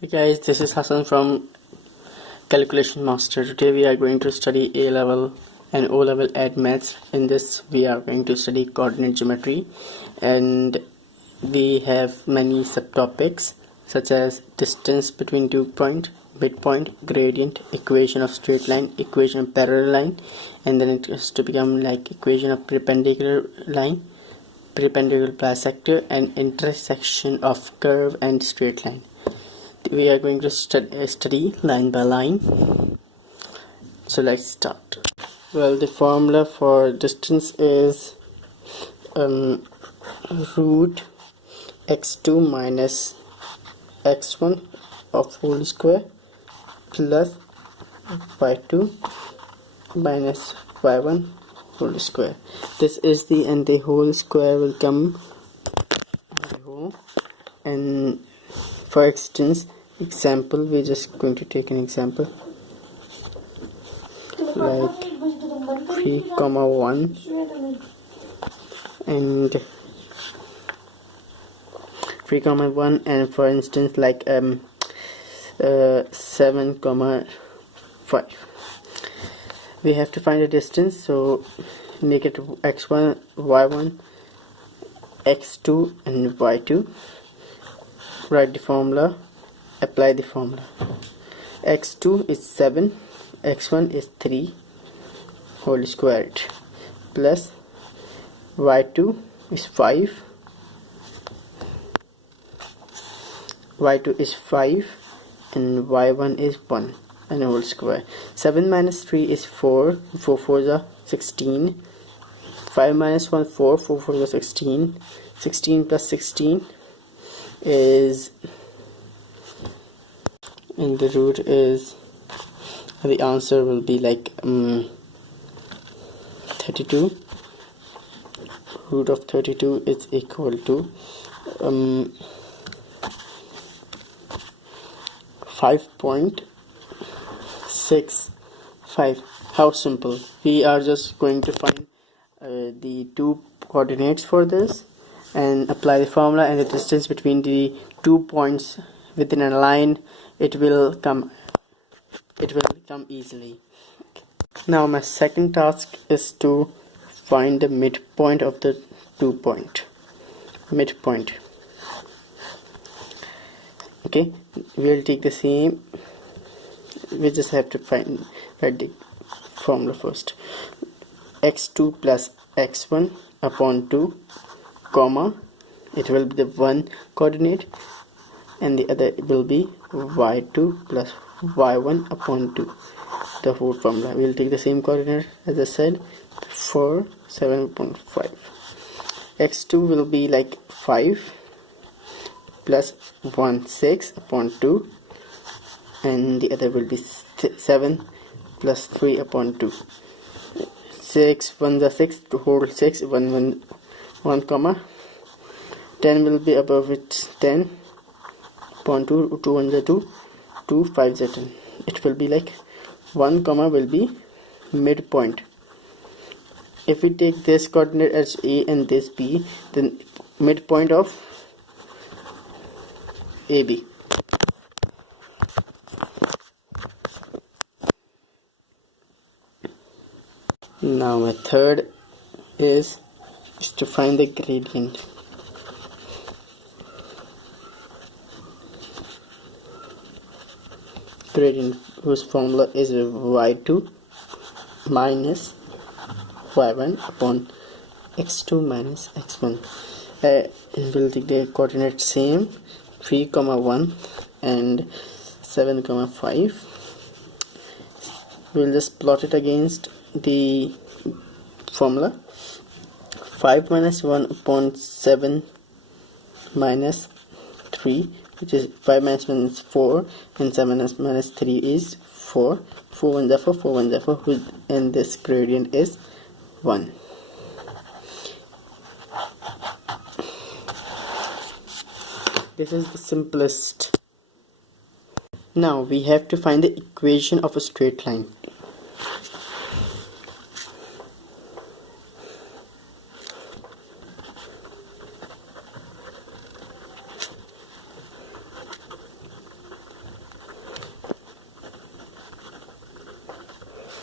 Hey guys, this is Hassan from Calculation Master. Today we are going to study A level and O level addmaths. In this we are going to study coordinate geometry, and we have many subtopics such as distance between 2 points, midpoint, gradient, equation of straight line, equation of parallel line, and then it has to become like equation of perpendicular line, perpendicular bisector, and intersection of curve and straight line. We are going to study line by line. So let's start. Well, the formula for distance is root x2 minus x1 of whole square plus y2 minus y1 whole square. This is and the whole square will come whole. And for instance, example, we're just going to take an example like 3,1 and 3,1 and for instance like 7,5. We have to find a distance, so make it x1, y1, x2 and y2. Write the formula, apply the formula. X2 is 7, x1 is 3 whole squared plus y2 is 5, y2 is 5 and y1 is 1 and whole square. 7 minus 3 is 4, 4 4s are 16, 5 minus 1 4, 4 4s are 16, 16 plus 16 is, and the root is, the answer will be like 32. Root of 32 is equal to 5.65. How simple. We are just going to find the two coordinates for this and apply the formula, and the distance between the 2 points within a line, it will come easily. Now my second task is to find the midpoint of the 2 point. Midpoint. Okay, we'll take the same. We just have to write the formula first. x2 plus x1 upon 2 comma, it will be the one coordinate, and the other will be y2 plus y1 upon 2, the whole formula. We will take the same coordinate as I said for 7.5. x2 will be like 5 plus 1 6 upon 2, and the other will be 7 plus 3 upon 2. 6 1 the 6 to whole 6 1 comma, 10 will be above it, 10 upon 2, 2 1 the 2, 2 5 the 10. It will be like 1 comma will be midpoint. If we take this coordinate as A and this B, then midpoint of AB. Now my third is to find the gradient. Gradient whose formula is y2 minus y1 upon x2 minus x1. We'll take the coordinate same, 3,1 and 7,5. We'll just plot it against the formula. 5 minus 1 upon 7 minus 3, which is 5 minus 1 is 4 and 7 minus 3 is 4. 4 1 therefore 4 1 therefore, and this gradient is 1. This is the simplest. Now we have to find the equation of a straight line.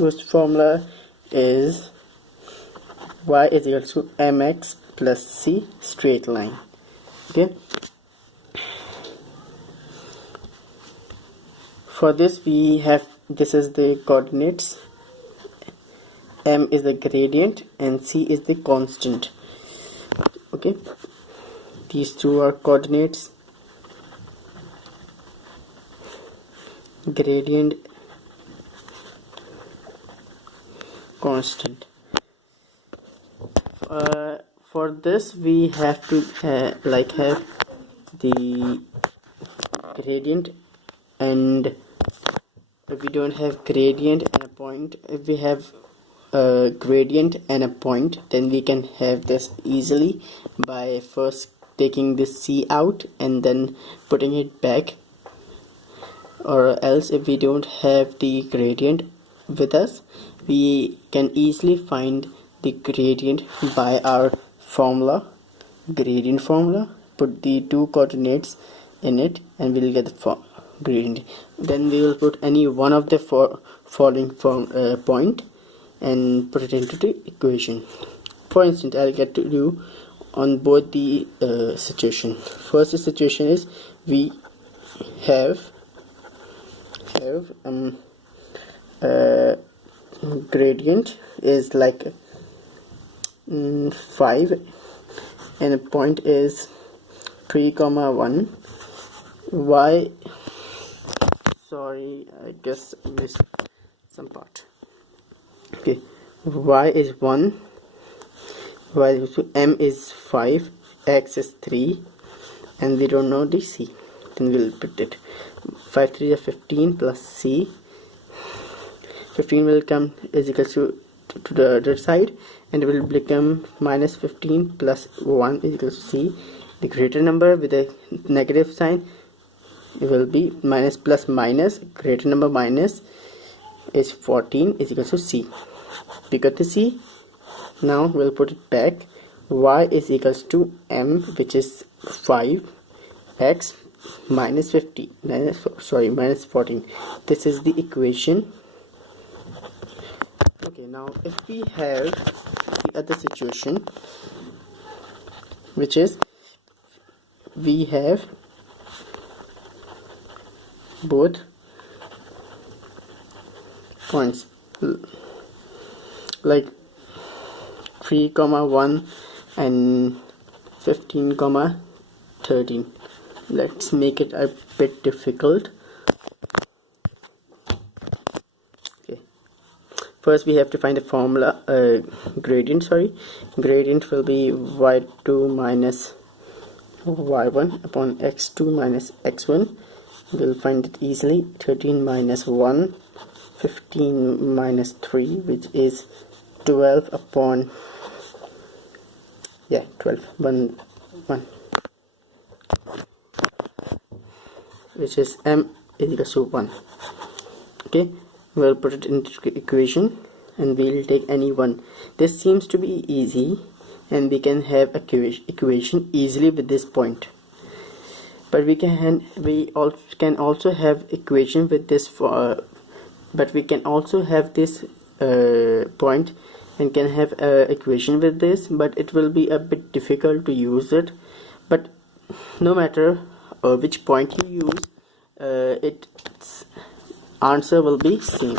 whose formula is y is equal to mx plus c straight line. Okay, for this we have, this is the coordinates, m is the gradient and c is the constant. Okay, these two are coordinates, gradient, constant. For this we have to have the gradient, and if we don't have gradient and a point, if we have a gradient and a point, then we can have this easily by first taking this c out and then putting it back. Or else, if we don't have the gradient with us, we can easily find the gradient by our formula, gradient formula. Put the two coordinates in it and we'll get the gradient. Then we will put any one of the following point and put it into the equation. For instance, I'll get to do on both the situation. First situation is we have gradient is like 5 and a point is 3,1. Y, sorry, I guess I missed some part. Okay, y is 1, y is equal to m is 5, x is 3, and we don't know the c. Then we'll put it 5 3 is 15 plus c. 15 will come is equal to the other side, and it will become minus 15 plus 1 is equal to c. The greater number with a negative sign, it will be minus plus minus, greater number minus is 14 is equal to c. We got the c. Now we'll put it back. Y is equals to m, which is 5, x minus 50, minus 14. This is the equation. Okay, now if we have the other situation, which is we have both points like 3,1 and 15,13. Let's make it a bit difficult. Okay, first we have to find the formula, gradient. Gradient will be y2 minus y1 upon x2 minus x1. We'll find it easily. 13 minus 1, 15 minus 3, which is 12 upon 12, 1, which is m is equal to 1. Okay, we'll put it into the equation and we'll take any one. This seems to be easy, and we can have equation easily with this point. But we can also have equation with this but we can also have this point and can have equation with this, but it will be a bit difficult to use it. But no matter which point you use, its answer will be same.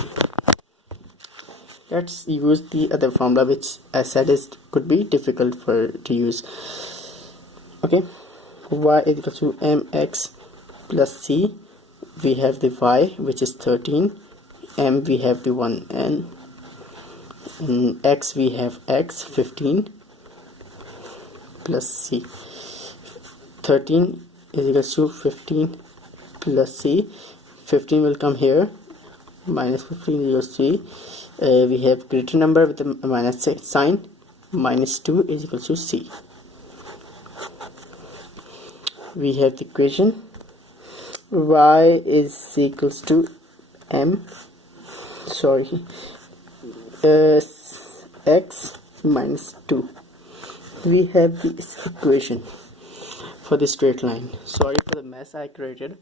Let's use the other formula, which I said could be difficult to use. Okay, y is equal to mx plus c. We have the y, which is 13, m we have the 1, and in x we have x 15 plus c. 13 is equal to 15 plus c. 15 will come here, minus 15 is equal to c. We have greater number with a minus sign, minus 2 is equal to c. We have the equation y is equals to x minus 2. We have this equation for the straight line. Sorry for the mess I created,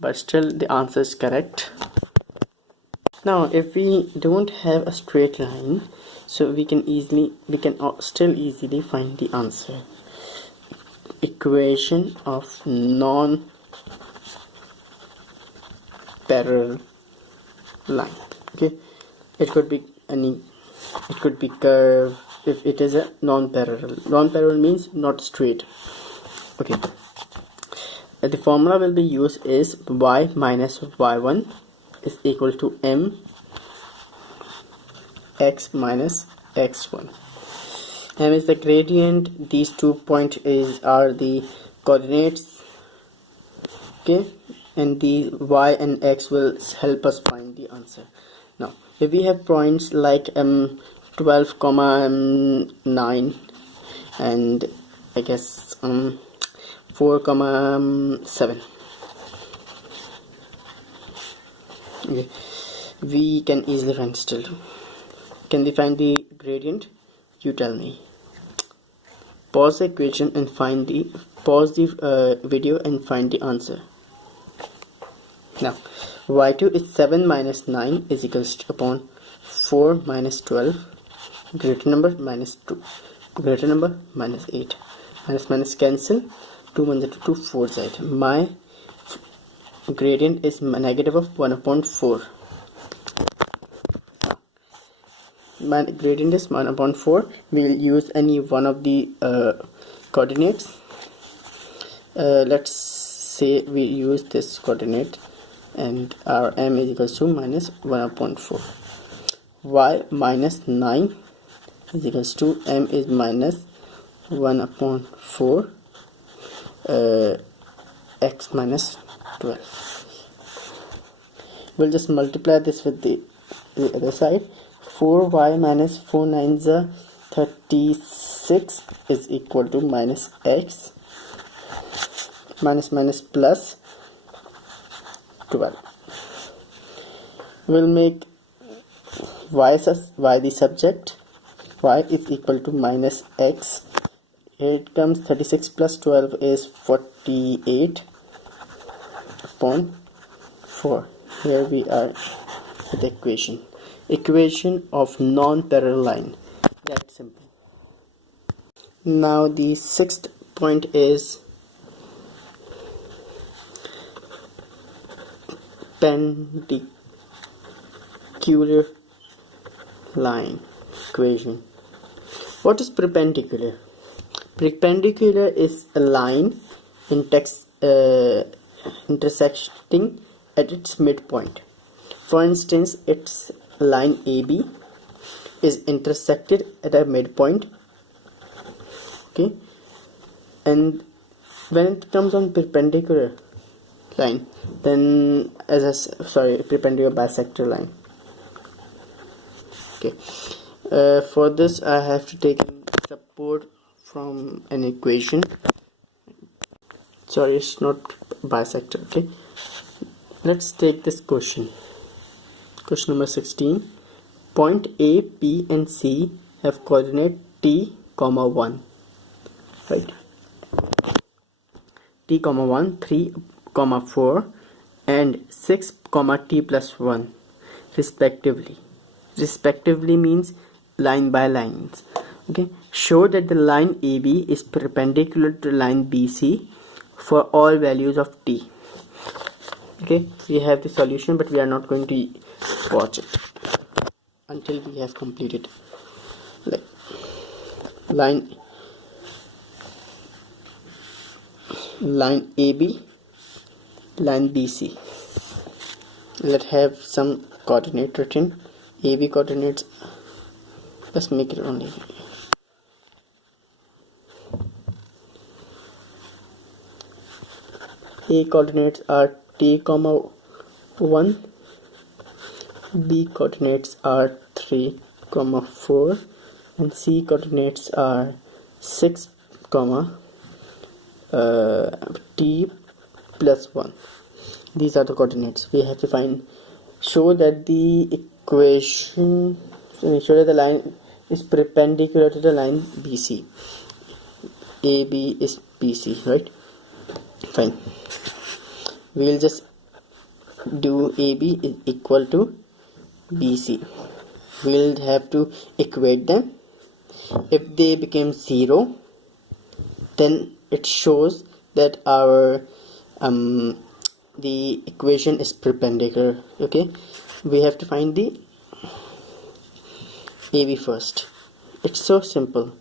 but still the answer is correct. Now if we don't have a straight line, so we can still easily find the answer. Equation of non-parallel line. Okay, it could be curve. If it is a non-parallel means not straight. Okay, the formula will be used is y minus y1 is equal to m x minus x1. M is the gradient, these 2 points are the coordinates, okay, and the y and x will help us find the answer. Now if we have points like 12, 9 and I guess 4, 7, okay, we can easily find still. Can we find the gradient? You tell me. Pause the equation and pause the video and find the answer. Now y2 is 7 minus 9 is equals to upon 4 minus 12, greater number minus 2, greater number minus 8, minus cancel, 2 minus 2, 4 side. My gradient is negative of 1 upon 4. My gradient is 1 upon 4. We'll use any one of the coordinates. Let's say we use this coordinate, and our m is equals to minus 1 upon 4. Y minus 9 is equals to m is minus 1 upon 4 x minus 12. We'll just multiply this with the other side. 4y minus 4 9s are 36 is equal to minus x minus plus 12. We'll make y the subject, y is equal to minus x. Here it comes, 36 plus 12 is 48 upon 4. Here we are with the equation of non-parallel line. That's simple. Now the sixth point is perpendicular line equation. What is perpendicular? Perpendicular is a line intersecting at its midpoint. For instance, its line AB is intersected at a midpoint, okay, and when it comes on perpendicular line, then perpendicular bisector line. Okay, for this I have to take support from an equation. Sorry, it's not bisector. Okay, let's take this question. Question number 16. Point A, P and C have coordinate t, 1, right? T, 1, 3, 4 and 6, t plus 1 respectively. Respectively means line by lines. Okay, show that the line AB is perpendicular to line BC for all values of t. Okay, we have the solution, but we are not going to watch it until we have completed. Like line AB, line BC. Let's have some coordinate written. AB coordinates, let's make it only. A coordinates are t, 1, B coordinates are 3, 4 and C coordinates are 6, t plus 1. These are the coordinates. We have to show that the equation, show that the line is perpendicular to the line BC. AB is BC, right? Fine. We'll just do AB is equal to BC. We'll have to equate them. If they become 0, then it shows that our the equation is perpendicular. Okay, we have to find the AB first. It's so simple.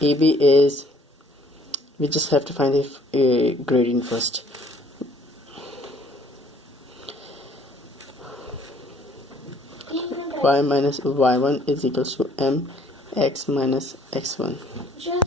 AB is, we just have to find the gradient first. Y minus y1 is equals to mx minus x1.